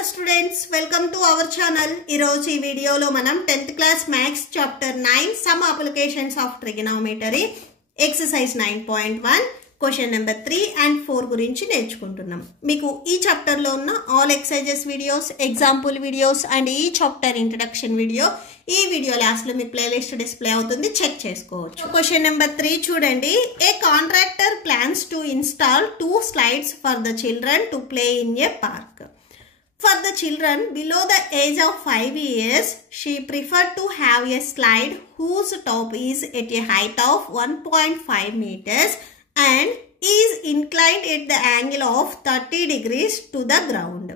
Hello students, welcome to our channel. ఈరోజు ఈ వీడియోలో మనం 10th class maths chapter 9 some applications of trigonometry exercise 9.1 question number 3 and 4 గురించి నేర్చుకుంటున్నాం. మీకు ఈ చాప్టర్ లో ఉన్న all exercises videos, example videos and ఈ chapter introduction video ఈ వీడియో లాస్ట్ లో మీ ప్లేలిస్ట్ డిస్ప్లే అవుతుంది, చెక్ చేసుకోవచ్చు. క్వశ్చన్ నెంబర్ 3 చూడండి. A contractor plans to install 2 slides for the children to play in a park. For the children below the age of 5 years, she preferred to have a slide whose top is at a height of 1.5 meters and is inclined at the angle of 30 degrees to the ground.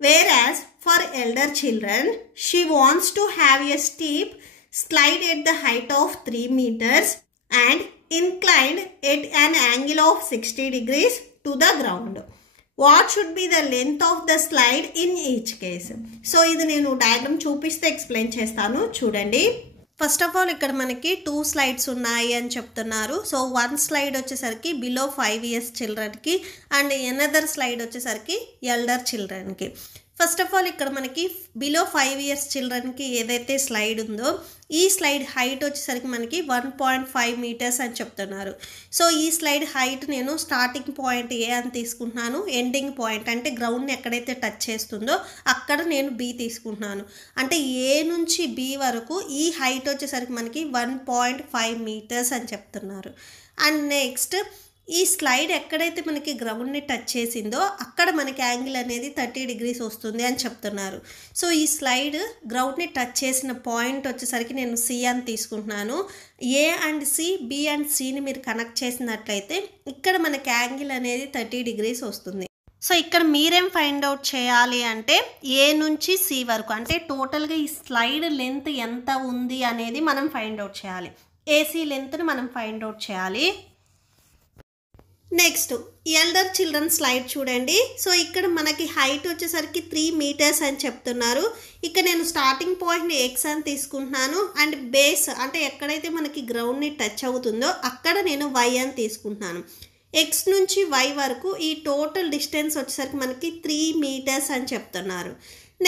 Whereas for elder children, she wants to have a steep slide at the height of 3 meters and inclined at an angle of 60 degrees to the ground. What should be the length of the slide in each case? So ఇది నేను diagram చూపిస్తే explain చేస్తాను చూడండి. First of all ఇక్కడ మనకి 2 slides ఉన్నాయి అని చెప్తున్నారు. సో 1 slide వచ్చేసరికి బిలో 5 years చిల్డ్రన్కి అండ్ ఎనదర్ స్లైడ్ వచ్చేసరికి ఎల్డర్ చిల్డ్రన్కి. ఫస్ట్ ఆఫ్ ఆల్ ఇక్కడ మనకి బిలో 5 years చిల్డ్రన్కి ఏదైతే స్లైడ్ ఉందో ఈ స్లైడ్ హైట్ వచ్చేసరికి మనకి 1.5 meters అని చెప్తున్నారు. సో ఈ స్లైడ్ హైట్ నేను స్టార్టింగ్ పాయింట్ ఏ అని తీసుకుంటున్నాను, ఎండింగ్ పాయింట్ అంటే గ్రౌండ్ని ఎక్కడైతే టచ్ చేస్తుందో అక్కడ నేను బి తీసుకుంటున్నాను. అంటే ఏ నుంచి బి వరకు ఈ హైట్ వచ్చేసరికి మనకి 1.5 meters అని చెప్తున్నారు. అండ్ నెక్స్ట్ ఈ స్లైడ్ ఎక్కడైతే మనకి గ్రౌండ్ని టచ్ చేసిందో అక్కడ మనకి యాంగిల్ అనేది 30 degrees వస్తుంది అని చెప్తున్నారు. సో ఈ స్లైడ్ గ్రౌండ్ని టచ్ చేసిన పాయింట్ వచ్చేసరికి నేను సి అని తీసుకుంటున్నాను. A and C, B and సిని మీరు కనెక్ట్ చేసినట్లయితే ఇక్కడ మనకి యాంగిల్ అనేది 30 degrees వస్తుంది. సో ఇక్కడ మీరేం ఫైండ్ అవుట్ చేయాలి అంటే ఏ నుంచి సి వరకు అంటే టోటల్గా ఈ స్లైడ్ లెంత్ ఎంత ఉంది అనేది మనం ఫైండ్ అవుట్ చేయాలి. ఏసీ లెంత్ని మనం ఫైండ్ అవుట్ చేయాలి. నెక్స్ట్ ఎల్డర్ చిల్డ్రన్ స్లైడ్ చూడండి. సో ఇక్కడ మనకి హైట్ వచ్చేసరికి 3 meters అని చెప్తున్నారు. ఇక్కడ నేను స్టార్టింగ్ పాయింట్ని ఎక్స్ అని తీసుకుంటున్నాను అండ్ బేస్ అంటే ఎక్కడైతే మనకి గ్రౌండ్ని టచ్ అవుతుందో అక్కడ నేను వై అని తీసుకుంటున్నాను. ఎక్స్ నుంచి వై వరకు ఈ టోటల్ డిస్టెన్స్ వచ్చేసరికి మనకి 3 meters అని చెప్తున్నారు.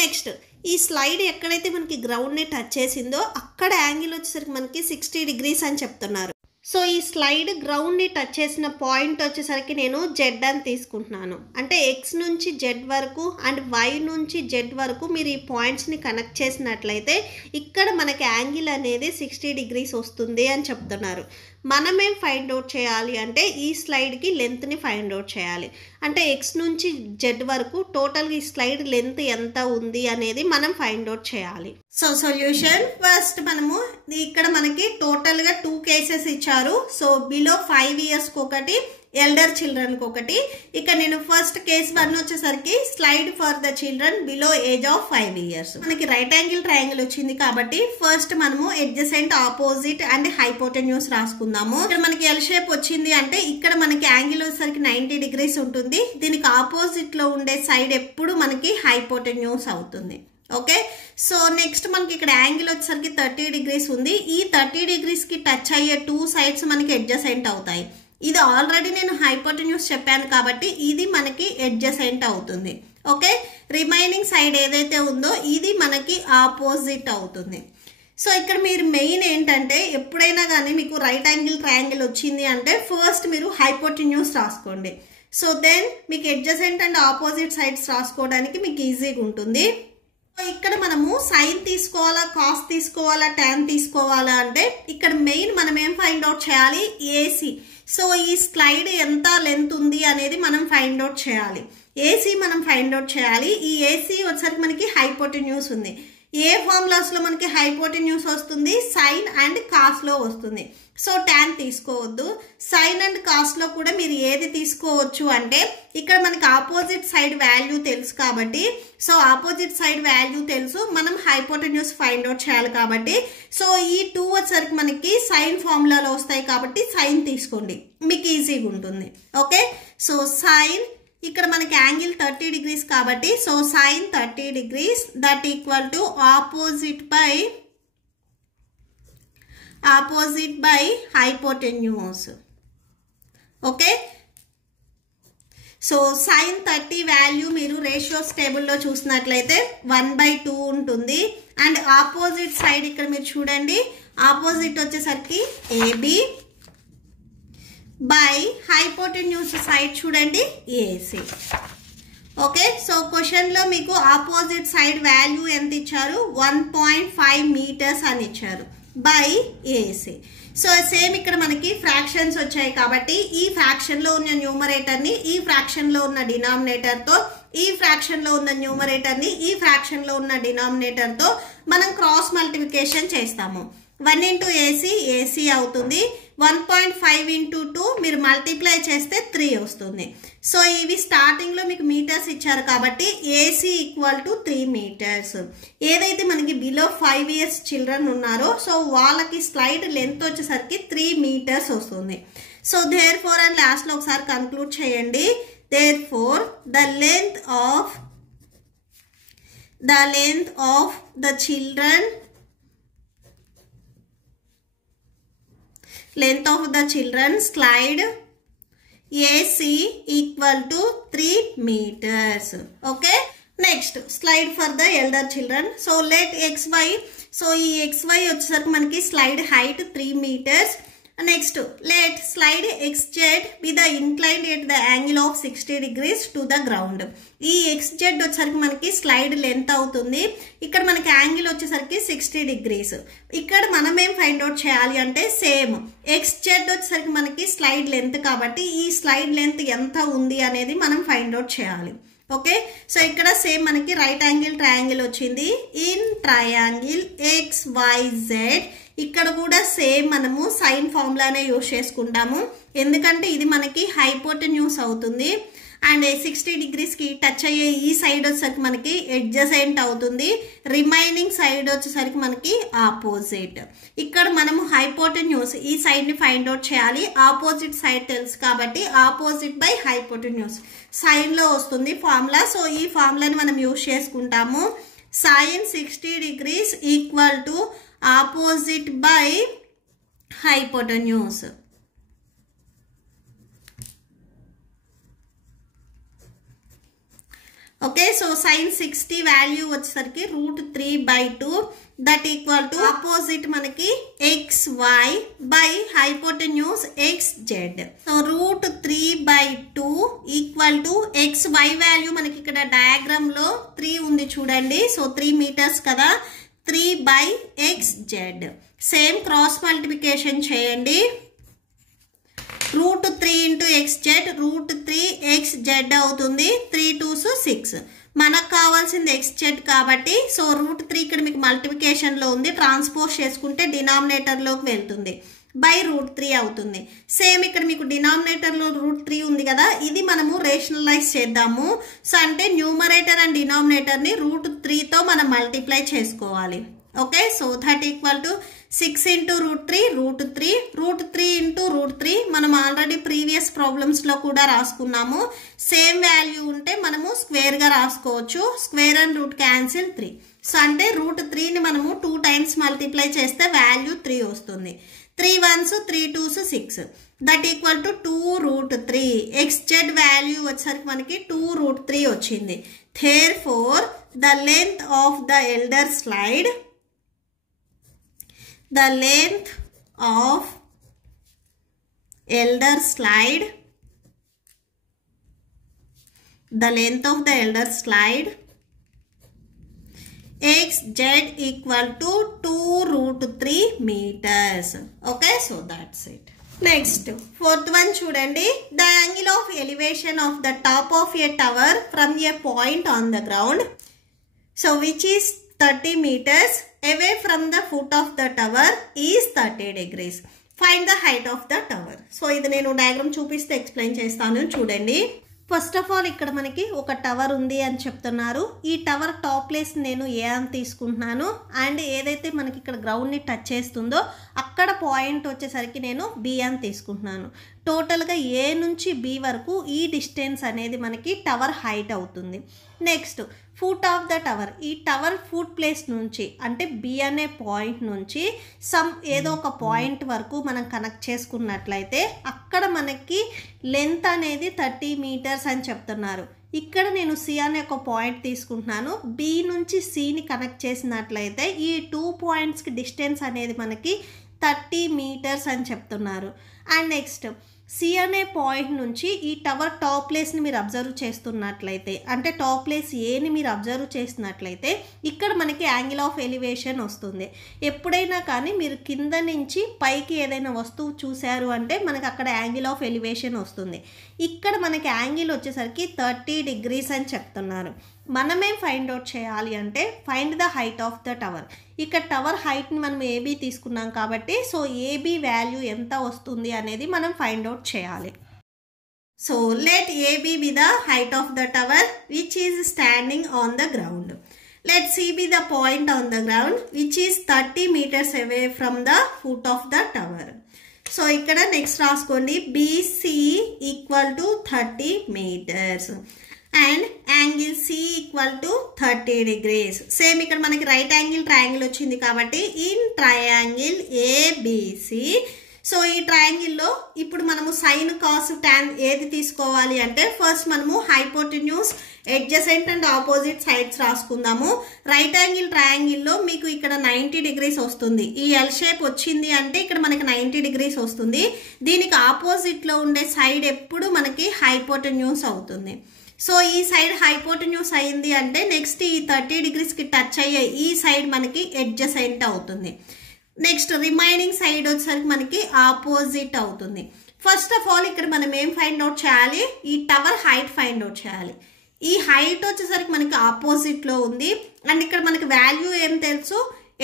నెక్స్ట్ ఈ స్లైడ్ ఎక్కడైతే మనకి గ్రౌండ్ని టచ్ చేసిందో అక్కడ యాంగిల్ వచ్చేసరికి మనకి 60 degrees అని చెప్తున్నారు. సో ఈ స్లైడ్ గ్రౌండ్ని టచ్ చేసిన పాయింట్ వచ్చేసరికి నేను జెడ్ అని తీసుకుంటున్నాను. అంటే ఎక్స్ నుంచి జెడ్ వరకు అండ్ వై నుంచి జెడ్ వరకు మీరు ఈ పాయింట్స్ని కనెక్ట్ చేసినట్లయితే ఇక్కడ మనకి యాంగిల్ అనేది 60 degrees వస్తుంది అని చెప్తున్నారు. మనమేం ఫైండ్ అవుట్ చేయాలి అంటే ఈ స్లైడ్కి లెంత్ని ఫైండ్ అవుట్ చేయాలి. అంటే ఎక్స్ నుంచి జెడ్ వరకు టోటల్గా ఈ స్లైడ్ లెంత్ ఎంత ఉంది అనేది మనం ఫైండ్ అవుట్ చేయాలి. సో సొల్యూషన్ ఫస్ట్ మనము ఇక్కడ మనకి టోటల్గా 2 cases ఇచ్చారు. సో బిలో 5 yearsకి ఒకటి, ఎల్డర్ చిల్డ్రన్కి ఒకటి. ఇక్కడ నేను ఫస్ట్ కేస్ 1 వచ్చేసరికి slide for the children below age of 5 years. మనకి రైట్ యాంగిల్ ట్రయాంగిల్ వచ్చింది కాబట్టి ఫస్ట్ మనము అడ్జసెంట్, ఆపోజిట్ అండ్ హైపోటెన్యూస్ రాసుకుందాము. ఇక్కడ మనకి ఎల్ షేప్ వచ్చింది అంటే ఇక్కడ మనకి యాంగిల్ వచ్చేసరికి 90 degrees ఉంటుంది. దీనికి ఆపోజిట్ లో ఉండే సైడ్ ఎప్పుడు మనకి హైపోటెన్యూస్ అవుతుంది. ఓకే, సో నెక్స్ట్ మనకి ఇక్కడ యాంగిల్ వచ్చేసరికి 30 degrees ఉంది. ఈ 30 degreesకి టచ్ అయ్యే 2 sides మనకి అడ్జసెంట్ అవుతాయి. ఇది ఆల్రెడీ నేను హైపోటెన్యూస్ చెప్పాను కాబట్టి ఇది మనకి అడ్జసెంట్ అవుతుంది. ఓకే, రిమైనింగ్ సైడ్ ఏదైతే ఉందో ఇది మనకి ఆపోజిట్ అవుతుంది. సో ఇక్కడ మీరు మెయిన్ ఏంటంటే ఎప్పుడైనా కానీ మీకు రైట్ యాంగిల్ ట్రయాంగిల్ వచ్చింది అంటే ఫస్ట్ మీరు హైపోటెన్యూస్ రాసుకోండి. సో దెన్ మీకు అడ్జసెంట్ అండ్ ఆపోజిట్ సైడ్స్ రాసుకోవడానికి మీకు ఈజీగా ఉంటుంది. ఇక్కడ మనము సైన్ తీసుకోవాలా, కాస్ తీసుకోవాలా, టాన్ తీసుకోవాలా అంటే ఇక్కడ మెయిన్ మనం ఏం ఫైండ్ అవుట్ చేయాలి, ఏసీ. సో ఈ స్లైడ్ ఎంత లెంత్ ఉంది అనేది మనం ఫైండ్ అవుట్ చేయాలి. ఏసీ మనం ఫైండ్ అవుట్ చేయాలి. ఈ ఏసీ వచ్చేసరికి మనకి హైపోటెన్యూస్ ఉంది. ఏ ఫార్ములాస్లో మనకి హైపోటెన్యూస్ వస్తుంది, సైన్ అండ్ కాస్లో వస్తుంది. సో టాన్ తీసుకోవద్దు. సైన్ అండ్ కాస్లో కూడా మీరు ఏది తీసుకోవచ్చు అంటే ఇక్కడ మనకి ఆపోజిట్ సైడ్ వాల్యూ తెలుసు కాబట్టి, సో ఆపోజిట్ సైడ్ వాల్యూ తెలుసు, మనం హైపోటెన్యూస్ ఫైండ్ అవుట్ చేయాలి కాబట్టి సో ఈ 2 వచ్చేసరికి మనకి సైన్ ఫార్ములాలో వస్తాయి కాబట్టి సైన్ తీసుకోండి, మీకు ఈజీగా ఉంటుంది. ఓకే, సో సైన్ ఇక్కడ మనకి యాంగిల్ 30 degrees కాబట్టి so sine 30 degrees that equal to opposite by hypotenuse. Okay, so sin 30 value మీరు రేషియోస్ టేబుల్లో చూసినట్లయితే 1/2 ఉంటుంది. అండ్ ఆపోజిట్ సైడ్ ఇక్కడ మీరు చూడండి, ఆపోజిట్ వచ్చేసరికి AB బై హైపోటెన్యూస్ సైడ్ చూడండి AC. ఓకే, సో క్వశ్చన్లో మీకు ఆపోజిట్ సైడ్ వాల్యూ ఎంత ఇచ్చారు, 1.5 మీటర్స్ అని ఇచ్చారు బై AC. సో సేమ్ ఇక్కడ మనకి ఫ్రాక్షన్స్ వచ్చాయి కాబట్టి ఈ ఫ్రాక్షన్లో ఉన్న న్యూమరేటర్ని ఈ ఫ్రాక్షన్లో ఉన్న డినామినేటర్తో, ఈ ఫ్రాక్షన్లో ఉన్న న్యూమరేటర్ని ఈ ఫ్రాక్షన్లో ఉన్న డినామినేటర్తో మనం క్రాస్ మల్టిప్లికేషన్ చేస్తాము. 1 ఇంటూ AC అవుతుంది. 1.5 ఇంటూ 2 మీరు మల్టిప్లై చేస్తే 3 వస్తుంది. సో ఇవి స్టార్టింగ్లో మీకు మీటర్స్ ఇచ్చారు కాబట్టి AC ఈక్వల్ టు 3 మీటర్స్. ఏదైతే మనకి బిలో 5 ఇయర్స్ చిల్డ్రన్ ఉన్నారో సో వాళ్ళకి స్లైడ్ లెంత్ వచ్చేసరికి 3 మీటర్స్ వస్తుంది. సో దేర్ ఫోర్ అండ్ లాస్ట్లో ఒకసారి కన్క్లూడ్ చేయండి. Therefore the length of the children length of the children slide AC equal to 3 meters. Okay, next slide for the elder children. So let XY, so ఈ XY వచ్చేసరికి మనకి slide height 3 meters. Next let slide XZ be the inclined at the angle of 60 degrees to the ground. ఈ XZ వచ్చేసరికి మనకి slide length అవుతుంది. ఇక్కడ మనకి angle వచ్చేసరికి 60 డిగ్రీస్. ఇక్కడ మనం ఏం ఫైండ్ అవుట్ చేయాలి అంటే సేమ్ XZ వచ్చేసరికి మనకి స్లైడ్ లెంత్ కాబట్టి ఈ స్లైడ్ లెంత్ ఎంత ఉంది అనేది మనం ఫైండ్ అవుట్ చేయాలి. ఓకే, సో ఇక్కడ సేమ్ మనకి రైట్ యాంగిల్ ట్రయాంగిల్ వచ్చింది. ఇన్ ట్రయాంగిల్ XYZ ఇక్కడ కూడా సేమ్ మనము సైన్ ఫార్ములానే యూజ్ చేసుకుంటాము, ఎందుకంటే ఇది మనకి హైపోటెన్యూస్ అవుతుంది. అండ్ 60 డిగ్రీస్కి టచ్ అయ్యే ఈ సైడ్ వచ్చేసరికి మనకి అడ్జసెంట్ అవుతుంది, రిమైనింగ్ సైడ్ వచ్చేసరికి మనకి ఆపోజిట్. ఇక్కడ మనము హైపోటెన్యూస్ ఈ సైడ్ని ఫైండ్ అవుట్ చేయాలి. ఆపోజిట్ సైడ్ తెలుసు కాబట్టి ఆపోజిట్ బై హైపోటెన్యూస్ సైన్లో వస్తుంది ఫార్ములా. సో ఈ ఫార్ములాని మనం యూజ్ చేసుకుంటాము. Sine 60 degrees equal to opposite by hypotenuse. Okay, so sine 60 value వచ్చేసరికి √3/2 దట్ ఈక్వల్ టు ఆపోజిట్ మనకి XY by hypotenuse XZ. So √3/2 equal to XY value మనకి ఇక్కడ డయాగ్రామ్ లో 3 ఉంది చూడండి. సో 3 మీటర్స్ కదా, 3/XZ. సేమ్ క్రాస్ మల్టిప్లికేషన్ చేయండి. √3 into XZ √3XZ అవుతుంది. 3 2s 6. మనకు కావాల్సింది XZ కాబట్టి సో √3 ఇక్కడ మీకు మల్టిప్లికేషన్లో ఉంది, ట్రాన్స్పోజ్ చేసుకుంటే డినామినేటర్లోకి వెళ్తుంది బై √3 అవుతుంది. సేమ్ ఇక్కడ మీకు డినామినేటర్లో √3 ఉంది కదా, ఇది మనము రేషనలైజ్ చేద్దాము. సో అంటే న్యూమరేటర్ అండ్ డినామినేటర్ని √3తో మనం మల్టిప్లై చేసుకోవాలి. Okay, so that equal to 6 into √3 √3 into √3 మనం ఆల్రెడీ ప్రీవియస్ ప్రాబ్లమ్స్లో కూడా రాసుకున్నాము. సేమ్ వాల్యూ ఉంటే మనము స్క్వేర్గా రాసుకోవచ్చు. Square and root cancel 3. So అంటే √3ని మనము 2 టైమ్స్ మల్టిప్లై చేస్తే వాల్యూ 3 వస్తుంది. 3 1s 3 2s 6 that equal to 2√3. XZ value వచ్చేసరికి మనకి 2√3 వచ్చింది. Therefore the length of the elder slide, the length of elder slide, the length of the elder slide XZ equal to 2√3 meters. Okay, so that's it. Next, fourth one చూడండి. The angle of elevation of the top of a tower from a point on the ground, so which is 30 meters away from the foot of the tower is 30 degrees. Find the height of the tower. So ఇది నేను diagram చూపిస్తే explain చేస్తాను చూడండి. First of all ఇక్కడ మనకి ఒక tower ఉంది అని చెప్తున్నారు. ఈ టవర్ టాప్ ప్లేస్ నేను ఏ అని తీసుకుంటున్నాను అండ్ ఏదైతే మనకి ఇక్కడ గ్రౌండ్ని టచ్ చేస్తుందో అక్కడ పాయింట్ వచ్చేసరికి నేను బి అని తీసుకుంటున్నాను. టోటల్గా ఏ నుంచి బి వరకు ఈ డిస్టెన్స్ అనేది మనకి టవర్ హైట్ అవుతుంది. Next foot of the tower, ఈ టవర్ ఫుట్ ప్లేస్ నుంచి అంటే బి అనే పాయింట్ నుంచి ఏదో ఒక పాయింట్ వరకు మనం కనెక్ట్ చేసుకున్నట్లయితే అక్కడ మనకి లెంత్ అనేది 30 మీటర్స్ అని చెప్తున్నారు. ఇక్కడ నేను సి అనే ఒక పాయింట్ తీసుకుంటున్నాను. బి నుంచి సిని కనెక్ట్ చేసినట్లయితే ఈ 2 పాయింట్స్కి డిస్టెన్స్ అనేది మనకి 30 మీటర్స్ అని చెప్తున్నారు. అండ్ నెక్స్ట్ సి అనే పాయింట్ నుంచి ఈ టవర్ టాప్ ప్లేస్ని మీరు అబ్జర్వ్ చేస్తున్నట్లయితే అంటే టాప్ ప్లేస్ ఏని మీరు అబ్జర్వ్ చేసినట్లయితే ఇక్కడ మనకి యాంగిల్ ఆఫ్ ఎలివేషన్ వస్తుంది. ఎప్పుడైనా కానీ మీరు కింద నుంచి పైకి ఏదైనా వస్తువు చూశారు అంటే మనకి అక్కడ యాంగిల్ ఆఫ్ ఎలివేషన్ వస్తుంది. ఇక్కడ మనకి యాంగిల్ వచ్చేసరికి 30 డిగ్రీస్ అని చెప్తున్నారు. మనమేం ఫైండ్ అవుట్ చేయాలి అంటే find the height of the tower. ఇక్కడ టవర్ హైట్ని మనం ఏబీ తీసుకున్నాం కాబట్టి సో ఏబీ వాల్యూ ఎంత వస్తుంది అనేది మనం ఫైండ్ అవుట్ చేయాలి. So let AB be the height of the tower which is standing on the ground. Let C be the point on the ground which is 30 metres away from the foot of the tower. So ఇక్కడ next రాసుకోండి, BC equal to 30 metres and angle C equal to 30 degrees. Same ఇక్కడ మనకి right angle triangle వచ్చింది కాబట్టి in triangle ABC. So ఈ ట్రయాంగిల్లో ఇప్పుడు మనము sine cos tan ఏది తీసుకోవాలి అంటే ఫస్ట్ మనము hypotenuse adjacent and opposite sides రాసుకుందాము. రైట్ యాంగిల్ ట్రయాంగిల్లో మీకు ఇక్కడ 90 డిగ్రీస్ వస్తుంది. ఈ ఎల్ షేప్ వచ్చింది అంటే ఇక్కడ మనకి 90 డిగ్రీస్ వస్తుంది. దీనికి ఆపోజిట్లో ఉండే సైడ్ ఎప్పుడు మనకి హైపోటెన్యూస్ అవుతుంది. సో ఈ సైడ్ హైపోటెన్యూస్ అయింది అంటే నెక్స్ట్ ఈ 30 డిగ్రీస్కి టచ్ అయ్యే ఈ సైడ్ మనకి ఎడ్జసెంట్ అవుతుంది. నెక్స్ట్ రిమైనింగ్ సైడ్ వచ్చేసరికి మనకి ఆపోజిట్ అవుతుంది. ఫస్ట్ ఆఫ్ ఆల్ ఇక్కడ మనం ఏం ఫైండ్ అవుట్ చేయాలి, ఈ టవర్ హైట్ ఫైండ్ అవుట్ చేయాలి. ఈ హైట్ వచ్చేసరికి మనకి ఆపోజిట్లో ఉంది అండ్ ఇక్కడ మనకి వాల్యూ ఏం తెలుసు,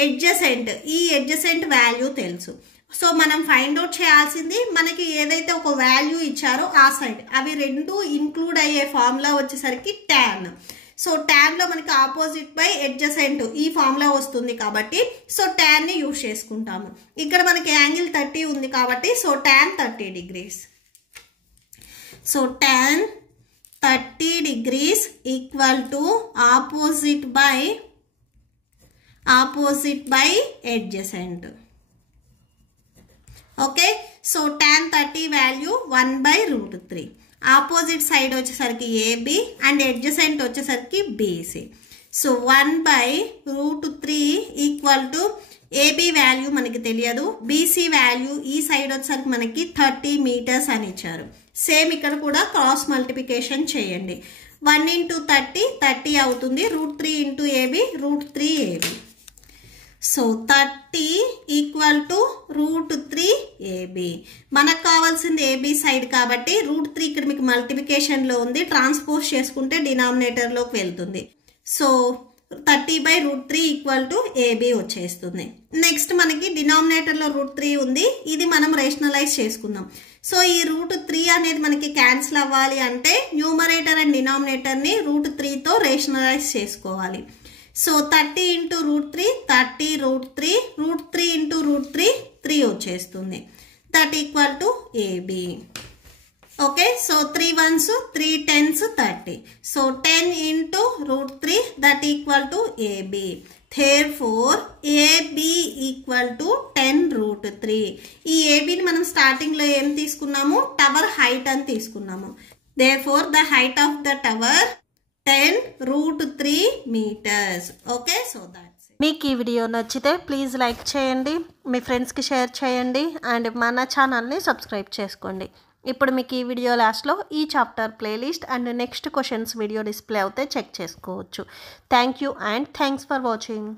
ఎడ్జసెంట్. ఈ ఎడ్జసెంట్ వాల్యూ తెలుసు. సో మనం ఫైండ్ అవుట్ చేయాల్సింది మనకి ఏదైతే ఒక వాల్యూ ఇచ్చారో ఆ సైడ్, అవి రెండు ఇంక్లూడ్ అయ్యే ఫార్ములా వచ్చేసరికి tan. సో ట్యాన్లో మనకి ఆపోజిట్ బై ఎడ్జసెంట్ ఈ ఫార్ములా వస్తుంది కాబట్టి సో ట్యాన్ని యూజ్ చేసుకుంటాము. ఇక్కడ మనకి యాంగిల్ 30 ఉంది కాబట్టి so tan 30 degrees. So tan 30 degrees equal to opposite by adjacent. Okay, so tan 30 value 1/√3. Opposite side వచ్చేసరికి ఏబి అండ్ ఎడ్జసెంట్ వచ్చేసరికి BC. So 1/√3 equal to AB value మనకి తెలియదు, బీసీ వాల్యూ ఈ సైడ్ వచ్చేసరికి మనకి 30 మీటర్స్ అని ఇచ్చారు. సేమ్ ఇక్కడ కూడా క్రాస్ మల్టిప్లికేషన్ చేయండి. 1 × 30 30 అవుతుంది. √3 × AB √3 AB. So 30 equal to √3 AB. మనకు కావాల్సింది ఏబి సైడ్ కాబట్టి √3 ఇక్కడ మీకు మల్టిప్లికేషన్లో ఉంది, ట్రాన్స్పోజ్ చేసుకుంటే డినామినేటర్లోకి వెళ్తుంది. సో 30/√3 ఈక్వల్ టు ఏబి వచ్చేస్తుంది. నెక్స్ట్ మనకి డినామినేటర్లో √3 ఉంది, ఇది మనం రేషనలైజ్ చేసుకుందాం. సో ఈ √3 అనేది మనకి క్యాన్సిల్ అవ్వాలి అంటే న్యూమరేటర్ అండ్ డినామినేటర్ని √3తో రేషనలైజ్ చేసుకోవాలి. సో 30 × √3 30 √3 √3 × √3 3 వచ్చేస్తుంది. That equal to AB. Okay, so 3 1s 3 10s 30. So 10 × √3 that equal to AB. Therefore AB equal to 10√3. ఈ ఏబిని మనం స్టార్టింగ్లో ఏం తీసుకున్నాము, టవర్ హైట్ అని తీసుకున్నాము. Therefore the height of the tower 10√3 meters. Okay, so that's it. మీకు ఈ వీడియో నచ్చితే ప్లీజ్ లైక్ చేయండి, మీ ఫ్రెండ్స్కి షేర్ చేయండి అండ్ మన ఛానల్ని సబ్స్క్రైబ్ చేసుకోండి. ఇప్పుడు మీకు ఈ వీడియో లాస్ట్లో ఈ chapter playlist and next questions video display అవుతే చెక్ చేసుకోవచ్చు. Thank you and thanks for watching.